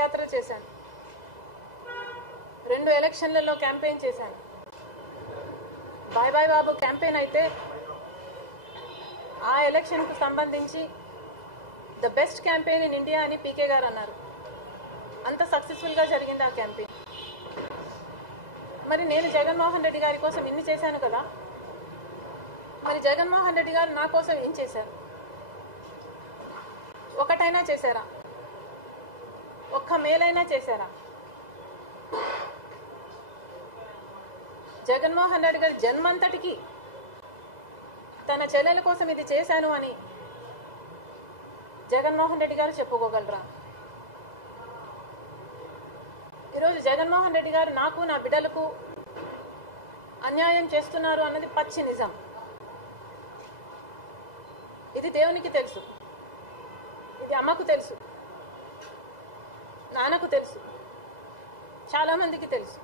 పాదయాత్ర చేశాను, 2 ఎలక్షన్లలో క్యాంపెయిన్ చేశాను. బాయ్ బాయ్ బాబు క్యాంపెయిన్ అయితే ఆ ఎలక్షన్కు సంబంధించి the best campaign in India అని పీకే గారు అన్నారు. అంత సక్సెస్ఫుల్గా జరిగింది ఆ క్యాంపెయిన్. మరి నేను జగన్మోహన్ రెడ్డి గారి కోసం ఇన్ని చేశాను కదా, మరి జగన్మోహన్ రెడ్డి గారు నా కోసం ఏం చేశారు? ఒకటైనా చేశారా? ఒక్క మేలైనా చేశారా? జగన్మోహన్ రెడ్డి గారి జన్మంతటికి తన చెల్లెల కోసం ఇది చేశాను అని జగన్మోహన్ రెడ్డి గారు చెప్పుకోగలరా? ఈరోజు జగన్మోహన్ రెడ్డి గారు నాకు, నా బిడ్డలకు అన్యాయం చేస్తున్నారు అన్నది పచ్చి నిజం. ఇది దేవునికి తెలుసు, ఇది అమ్మకు తెలుసు, నాన్నకు తెలుసు, చాలా మందికి తెలుసు.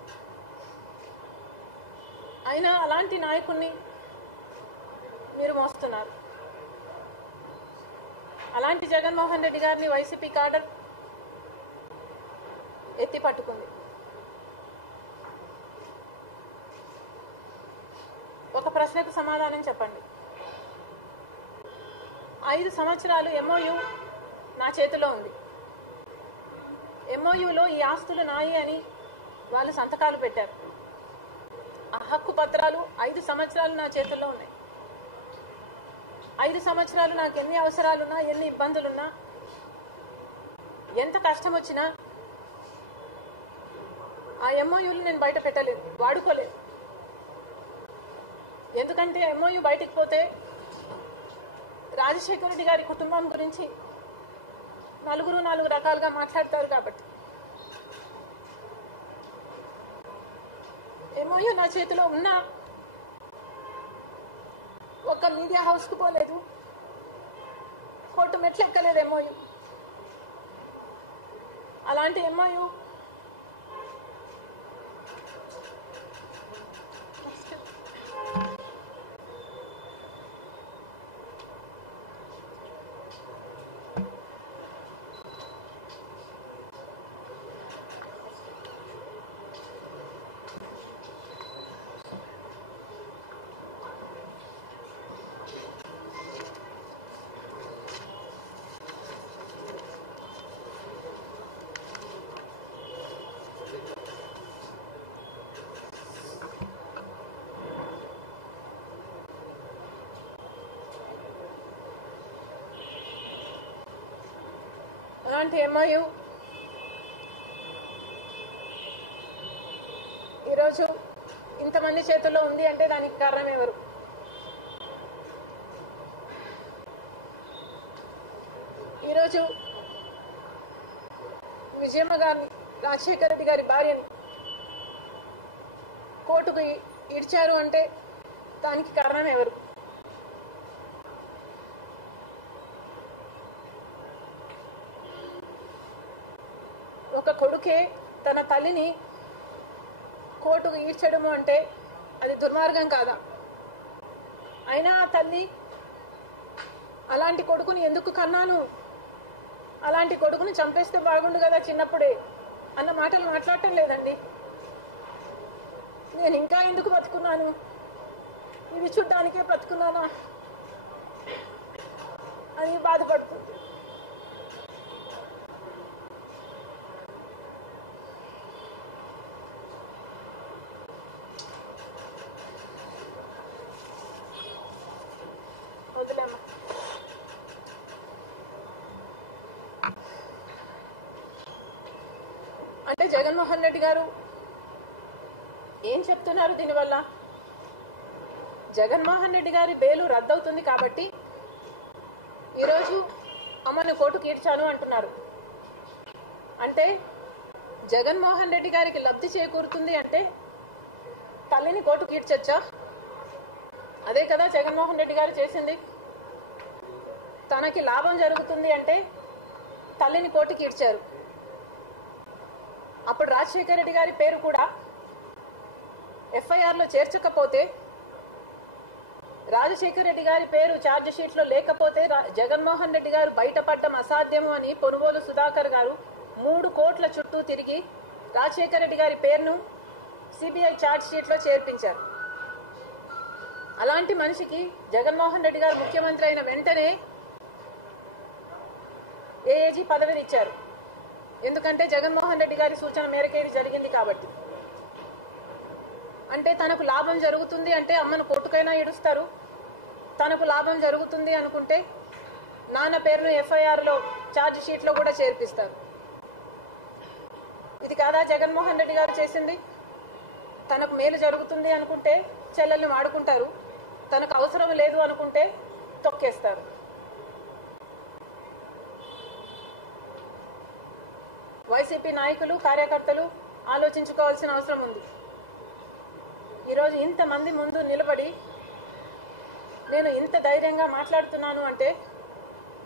అయినా అలాంటి నాయకుడిని మీరు మోస్తున్నారు. అలాంటి జగన్మోహన్ రెడ్డి గారిని వైసీపీ కాడర్ ఎత్తి పట్టుకుంది. ఒక ప్రశ్నకు సమాధానం చెప్పండి. 5 సంవత్సరాలు MOU నా చేతిలో ఉంది. MOUలో ఈ ఆస్తులు నాయి అని వాళ్ళు సంతకాలు పెట్టారు. ఆ హక్కు పత్రాలు 5 సంవత్సరాలు నా చేతుల్లో ఉన్నాయి. 5 సంవత్సరాలు నాకు ఎన్ని అవసరాలున్నా, ఎన్ని ఇబ్బందులున్నా, ఎంత కష్టం వచ్చినా ఆ MOUలు నేను బయట పెట్టలేదు, వాడుకోలేదు. ఎందుకంటే MOU బయటికి పోతే రాజశేఖర రెడ్డి గారి కుటుంబం గురించి నలుగురు 4 రకాలుగా మాట్లాడతారు. కాబట్టి MOU నా చేతిలో ఉన్నా ఒక్క మీడియా హౌస్కు పోలేదు, కోర్టు మెట్లు ఎక్కలేదు MOU. అలాంటి MOU అలాంటి MOU ఈరోజు ఇంతమంది చేతుల్లో ఉంది అంటే దానికి కారణం ఎవరు? ఈరోజు విజయమ్మ గారిని, రాజశేఖర రెడ్డి గారి భార్యని కోర్టుకు ఇడ్చారు అంటే దానికి కారణం ఎవరు? ఒక కొడుకే తన తల్లిని కోర్టుకు ఈడ్చడము అంటే అది దుర్మార్గం కాదా? అయినా ఆ తల్లి అలాంటి కొడుకుని ఎందుకు కన్నాను, అలాంటి కొడుకుని చంపేస్తే బాగుండు కదా చిన్నప్పుడే అన్న మాటలు మాట్లాడటం లేదండి. నేను ఇంకా ఎందుకు బతుకున్నాను, ఇవి చూడ్డానికే బతుకున్నానా అని బాధపడుతుంది. అంటే జగన్మోహన్ రెడ్డి గారు ఏం చెప్తున్నారు దీనివల్ల? జగన్మోహన్ రెడ్డి గారి బెయిలు రద్దవుతుంది కాబట్టి ఈరోజు అమ్మను కోర్టుకు ఈడ్చాను అంటున్నారు. అంటే జగన్మోహన్ రెడ్డి గారికి లబ్ధి చేకూరుతుంది అంటే తల్లిని కోర్టుకు ఈడ్చొచ్చా? అదే కదా జగన్మోహన్ రెడ్డి గారు చేసింది. తనకి లాభం జరుగుతుంది అంటే తల్లిని కోర్టుకు ఈడ్చారు. అప్పుడు రాజశేఖర రెడ్డి గారి పేరు కూడా FIRలో చేర్చకపోతే, రాజశేఖర రెడ్డి గారి పేరు ఛార్జ్ షీట్లో లేకపోతే జగన్మోహన్ రెడ్డి గారు బయటపడటం అసాధ్యము అని పొనుగోలు సుధాకర్ గారు 3 కోట్ల చుట్టూ తిరిగి రాజశేఖర రెడ్డి గారి పేరును సిబిఐ ఛార్జ్ షీట్లో చేర్పించారు. అలాంటి మనిషికి జగన్మోహన్ రెడ్డి గారు ముఖ్యమంత్రి అయిన వెంటనే ఏఏజీ పదవిని ఇచ్చారు. ఎందుకంటే జగన్మోహన్ రెడ్డి గారి సూచన మేరకే ఇది జరిగింది కాబట్టి. అంటే తనకు లాభం జరుగుతుంది అంటే అమ్మను కోర్టుకైనా ఏడుస్తారు, తనకు లాభం జరుగుతుంది అనుకుంటే నాన్న పేరును ఎఫ్ఐఆర్లో ఛార్జ్ షీట్లో కూడా చేర్పిస్తారు. ఇది కాదా జగన్మోహన్ రెడ్డి గారు చేసింది? తనకు మేలు జరుగుతుంది అనుకుంటే చెల్లెల్ని వాడుకుంటారు, తనకు అవసరం లేదు అనుకుంటే తొక్కేస్తారు. వైసీపీ నాయకులు కార్యకర్తలు ఆలోచించుకోవాల్సిన అవసరం ఉంది. ఈరోజు ఇంతమంది ముందు నిలబడి నేను ఇంత ధైర్యంగా మాట్లాడుతున్నాను అంటే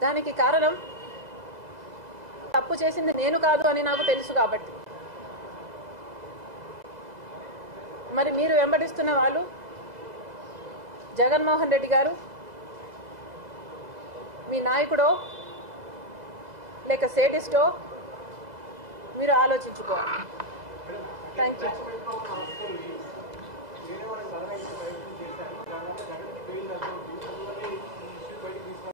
దానికి కారణం తప్పు చేసింది నేను కాదు అని నాకు తెలుసు కాబట్టి. మరి మీరు వెంబడిస్తున్న వాళ్ళు జగన్మోహన్ రెడ్డి గారు మీ నాయకుడో లేక సేడిస్టో మీరు ఆలోచించుకోవాలి. Thank you.